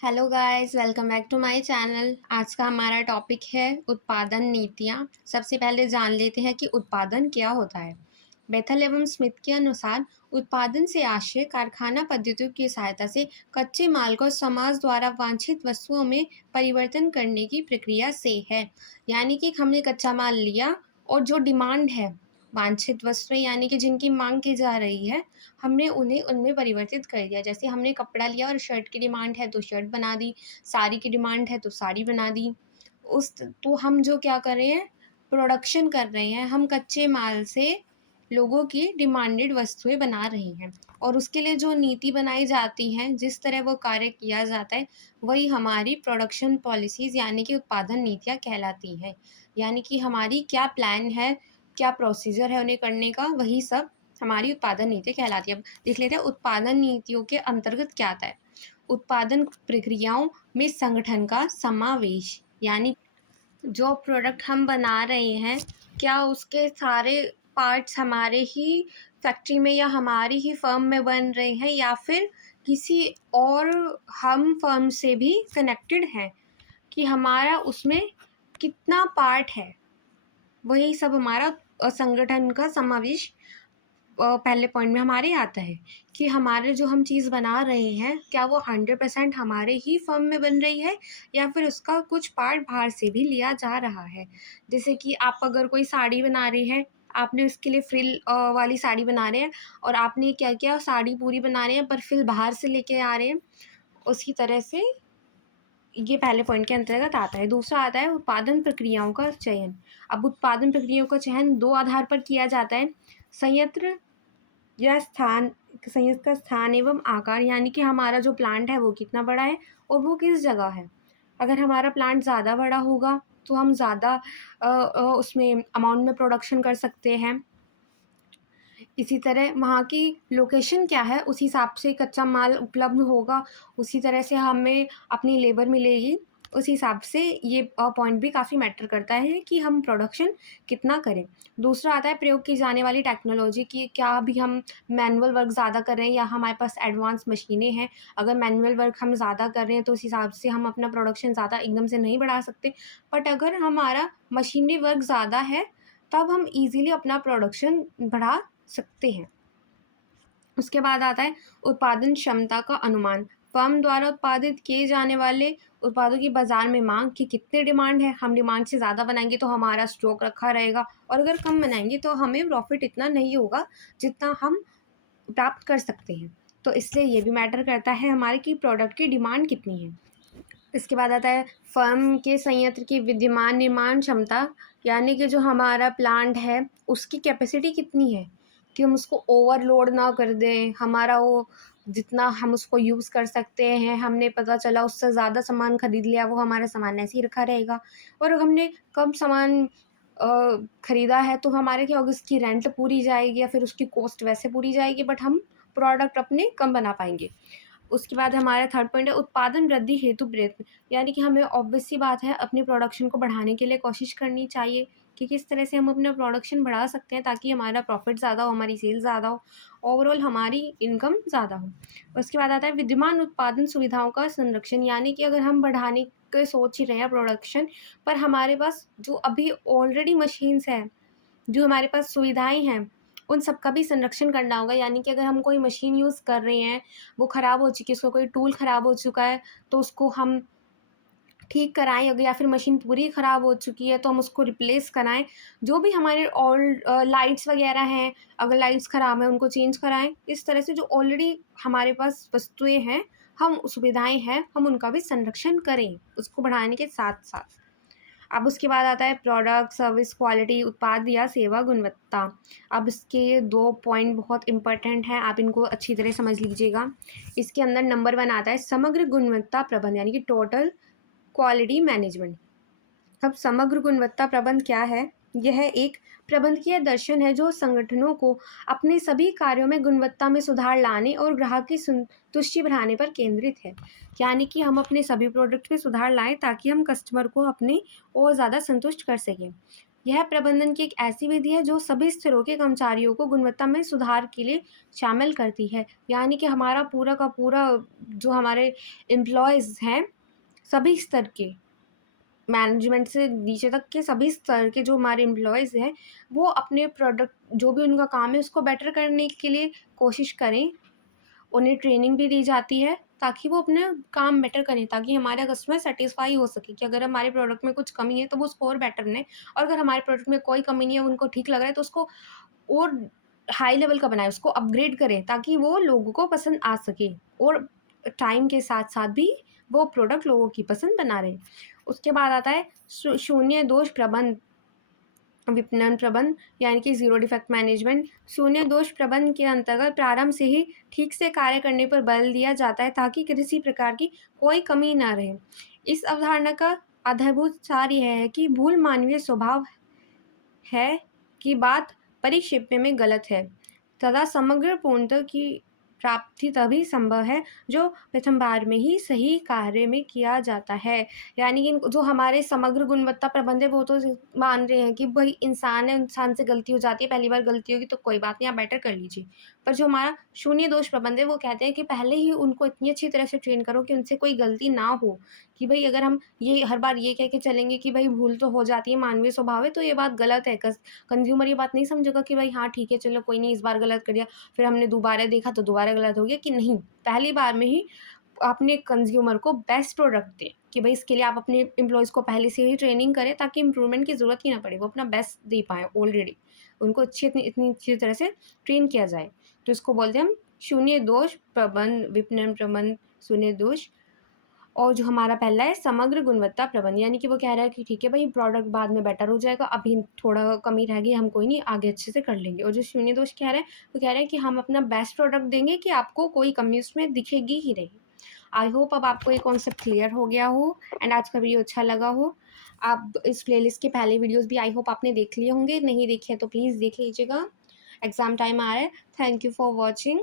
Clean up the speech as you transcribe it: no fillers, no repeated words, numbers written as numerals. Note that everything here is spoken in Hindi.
Hello guys, welcome back to my channel. आज का हमारा टॉपिक है उत्पादन नीतियाँ। सबसे पहले जान लेते हैं कि उत्पादन क्या होता है। बेथल एवं स्मिथ के अनुसार उत्पादन से आशय कारखाना पद्धतियों की सहायता से कच्चे माल को समाज द्वारा वांछित वस्तुओं में परिवर्तन करने की प्रक्रिया से है। यानी कि हमने कच्चा माल लिया और जो डिमांड है, वांछित वस्तुएं यानी कि जिनकी मांग की जा रही है, हमने उन्हें उनमें परिवर्तित कर दिया। जैसे हमने कपड़ा लिया और शर्ट की डिमांड है तो शर्ट बना दी, साड़ी की डिमांड है तो साड़ी बना दी। तो हम जो क्या कर रहे हैं, प्रोडक्शन कर रहे हैं, हम कच्चे माल से लोगों की डिमांडेड वस्तुएं बना रहे हैं। और उसके लिए जो नीति बनाई जाती हैं, जिस तरह वो कार्य किया जाता है, वही हमारी प्रोडक्शन पॉलिसीज़ यानी कि उत्पादन नीतियाँ कहलाती हैं। यानी कि हमारी क्या प्लान है, क्या प्रोसीजर है उन्हें करने का, वही सब हमारी उत्पादन नीति कहलाती है। अब देख लेते हैं उत्पादन नीतियों के अंतर्गत क्या आता है। उत्पादन प्रक्रियाओं में संगठन का समावेश, यानी जो प्रोडक्ट हम बना रहे हैं, क्या उसके सारे पार्ट्स हमारे ही फैक्ट्री में या हमारी ही फर्म में बन रहे हैं या फिर किसी और हम फर्म से भी कनेक्टेड हैं, कि हमारा उसमें कितना पार्ट है, वही सब हमारा संगठन का समावेश पहले पॉइंट में हमारे आता है। कि हमारे जो हम चीज़ बना रहे हैं, क्या वो 100% हमारे ही फर्म में बन रही है या फिर उसका कुछ पार्ट बाहर से भी लिया जा रहा है। जैसे कि आप अगर कोई साड़ी बना रहे हैं, आपने उसके लिए फ्रिल वाली साड़ी बना रहे हैं और आपने क्या किया, साड़ी पूरी बना रहे हैं पर फ्रिल बाहर से लेके आ रहे हैं। उसी तरह से ये पहले पॉइंट के अंतर्गत आता है। दूसरा आता है उत्पादन प्रक्रियाओं का चयन। अब उत्पादन प्रक्रियाओं का चयन दो आधार पर किया जाता है। संयंत्र या स्थान, संयंत्र का स्थान एवं आकार, यानी कि हमारा जो प्लांट है वो कितना बड़ा है और वो किस जगह है। अगर हमारा प्लांट ज़्यादा बड़ा होगा तो हम ज़्यादा उसमें अमाउंट में प्रोडक्शन कर सकते हैं। इसी तरह वहाँ की लोकेशन क्या है, उस हिसाब से कच्चा माल उपलब्ध होगा, उसी तरह से हमें अपनी लेबर मिलेगी। उस हिसाब से ये पॉइंट भी काफ़ी मैटर करता है कि हम प्रोडक्शन कितना करें। दूसरा आता है प्रयोग की जाने वाली टेक्नोलॉजी की। क्या अभी हम मैनुअल वर्क ज़्यादा कर रहे हैं या हमारे पास एडवांस मशीनें हैं। अगर मैनुअल वर्क हम ज़्यादा कर रहे हैं तो उस हिसाब से हम अपना प्रोडक्शन ज़्यादा एकदम से नहीं बढ़ा सकते। बट अगर हमारा मशीनरी वर्क ज़्यादा है, तब हम ईज़िली अपना प्रोडक्शन बढ़ा सकते हैं। उसके बाद आता है उत्पादन क्षमता का अनुमान। फर्म द्वारा उत्पादित किए जाने वाले उत्पादों की बाजार में मांग की कितनी डिमांड है। हम डिमांड से ज़्यादा बनाएंगे तो हमारा स्टॉक रखा रहेगा, और अगर कम बनाएंगे तो हमें प्रॉफिट इतना नहीं होगा जितना हम प्राप्त कर सकते हैं। तो इसलिए ये भी मैटर करता है हमारे की प्रोडक्ट की डिमांड कितनी है। इसके बाद आता है फर्म के संयंत्र की विद्यमान निर्माण क्षमता, यानी कि जो हमारा प्लांट है उसकी कैपेसिटी कितनी है, कि हम उसको ओवरलोड ना कर दें। हमारा वो जितना हम उसको यूज़ कर सकते हैं, हमने पता चला उससे ज़्यादा सामान खरीद लिया, वो हमारा सामान ऐसे ही रखा रहेगा। और हमने कम सामान खरीदा है तो हमारे क्या होगा, उसकी रेंट पूरी जाएगी या फिर उसकी कॉस्ट वैसे पूरी जाएगी, बट हम प्रोडक्ट अपने कम बना पाएंगे। उसके बाद हमारा थर्ड पॉइंट है उत्पादन वृद्धि हेतु प्रयत्न। यानी कि हमें ऑब्वियस सी बात है अपनी प्रोडक्शन को बढ़ाने के लिए कोशिश करनी चाहिए कि किस तरह से हम अपना प्रोडक्शन बढ़ा सकते हैं ताकि हमारा प्रॉफिट ज़्यादा हो, हमारी सेल ज़्यादा हो, ओवरऑल हमारी इनकम ज़्यादा हो। उसके बाद आता है विद्यमान उत्पादन सुविधाओं का संरक्षण। यानी कि अगर हम बढ़ाने के सोच ही रहे हैं प्रोडक्शन, पर हमारे पास जो अभी ऑलरेडी मशीन्स हैं, जो हमारे पास सुविधाएं हैं, उन सब का भी संरक्षण करना होगा। यानी कि अगर हम कोई मशीन यूज़ कर रहे हैं, वो ख़राब हो चुकी है, उसका कोई टूल ख़राब हो चुका है, तो उसको हम ठीक कराएँ। अगर या फिर मशीन पूरी ख़राब हो चुकी है तो हम उसको रिप्लेस कराएँ। जो भी हमारे ओल्ड लाइट्स वग़ैरह हैं, अगर लाइट्स ख़राब हैं उनको चेंज कराएँ। इस तरह से जो ऑलरेडी हमारे पास वस्तुएँ हैं, हम सुविधाएँ हैं, हम उनका भी संरक्षण करें, उसको बढ़ाने के साथ-साथ। अब उसके बाद आता है प्रोडक्ट, सर्विस, क्वालिटी, उत्पाद या सेवा गुणवत्ता। अब इसके 2 पॉइंट बहुत इम्पोर्टेंट हैं, आप इनको अच्छी तरह समझ लीजिएगा। इसके अंदर नंबर 1 आता है समग्र गुणवत्ता प्रबंधन, यानी कि टोटल क्वालिटी मैनेजमेंट। अब समग्र गुणवत्ता प्रबंध क्या है? यह एक प्रबंधकीय दर्शन है जो संगठनों को अपने सभी कार्यों में गुणवत्ता में सुधार लाने और ग्राहक की संतुष्टि बढ़ाने पर केंद्रित है। यानी कि हम अपने सभी प्रोडक्ट में सुधार लाएं ताकि हम कस्टमर को अपने और ज़्यादा संतुष्ट कर सकें। यह प्रबंधन की एक ऐसी विधि है जो सभी स्तरों के कर्मचारियों को गुणवत्ता में सुधार के लिए शामिल करती है। यानी कि हमारा पूरा का पूरा जो हमारे एम्प्लॉयज़ हैं, सभी स्तर के, मैनेजमेंट से नीचे तक के सभी स्तर के जो हमारे एम्प्लॉयज़ हैं, वो अपने प्रोडक्ट जो भी उनका काम है उसको बेटर करने के लिए कोशिश करें। उन्हें ट्रेनिंग भी दी जाती है ताकि वो अपने काम बेटर करें, ताकि हमारा कस्टमर सैटिस्फाई हो सके कि अगर हमारे प्रोडक्ट में कुछ कमी है तो वो उसको और बेटर बनाएँ, और अगर हमारे प्रोडक्ट में कोई कमी नहीं है, उनको ठीक लग रहा है तो उसको और हाई लेवल का बनाएँ, उसको अपग्रेड करें ताकि वो लोगों को पसंद आ सके और टाइम के साथ-साथ भी वो प्रोडक्ट लोगों की पसंद बना रहे। उसके बाद आता है शून्य दोष प्रबंध विपणन प्रबंध, यानी कि ज़ीरो डिफेक्ट मैनेजमेंट। शून्य दोष प्रबंध के अंतर्गत प्रारंभ से ही ठीक से कार्य करने पर बल दिया जाता है ताकि किसी प्रकार की कोई कमी ना रहे। इस अवधारणा का आधारभूत सार यह है कि भूल मानवीय स्वभाव है कि बात परिक्षेप्य में गलत है तथा समग्र पूर्णता की प्राप्ति तभी संभव है जो प्रथम बार में ही सही कार्य में किया जाता है। यानी कि जो हमारे समग्र गुणवत्ता प्रबंध है वो तो मान रहे हैं कि भाई इंसान है, इंसान से गलती हो जाती है, पहली बार गलती होगी तो कोई बात नहीं, आप बेटर कर लीजिए। पर जो हमारा शून्य दोष प्रबंध है वो कहते हैं कि पहले ही उनको इतनी अच्छी तरह से ट्रेन करो कि उनसे कोई गलती ना हो, कि भाई अगर हम ये हर बार ये कह के चलेंगे कि भाई भूल तो हो जाती है, मानवीय स्वभाव है, तो ये बात गलत है। कंज़्यूमर ये बात नहीं समझेगा कि भाई हाँ ठीक है, चलो कोई नहीं, इस बार गलत कर दिया, फिर हमने दोबारा देखा तो दोबारा गलत हो गया, कि नहीं, पहली बार में ही अपने कंज़्यूमर को बेस्ट प्रोडक्ट दें, कि भाई इसके लिए आप अपने एम्प्लॉइज़ को पहले से ही ट्रेनिंग करें ताकि इम्प्रूवमेंट की ज़रूरत ही ना पड़े, वो अपना बेस्ट दे पाएँ ऑलरेडी। उनको इतनी अच्छी तरह से ट्रेन किया जाए। तो इसको बोलते हैं हम शून्य दोष प्रबंध, विपणन प्रबंध, शून्य दोष। और जो हमारा पहला है समग्र गुणवत्ता प्रबंध, यानी कि वो कह रहा है कि ठीक है भाई, प्रोडक्ट बाद में बेटर हो जाएगा, अभी थोड़ा कमी रह गई, हम कोई नहीं, आगे अच्छे से कर लेंगे। और जो शून्य दोष कह रहा है, वो कह रहा है कि हम अपना बेस्ट प्रोडक्ट देंगे कि आपको कोई कमी उसमें दिखेगी ही नहीं। आई होप अब आपको ये कॉन्सेप्ट क्लियर हो गया हो एंड आज का वीडियो अच्छा लगा हो। आप इस प्लेलिस्ट के पहले वीडियोज़ भी आई होप आपने देख लिए होंगे, नहीं देखे तो प्लीज़ देख लीजिएगा। एग्ज़ाम टाइम आ रहा है। Thank you for watching.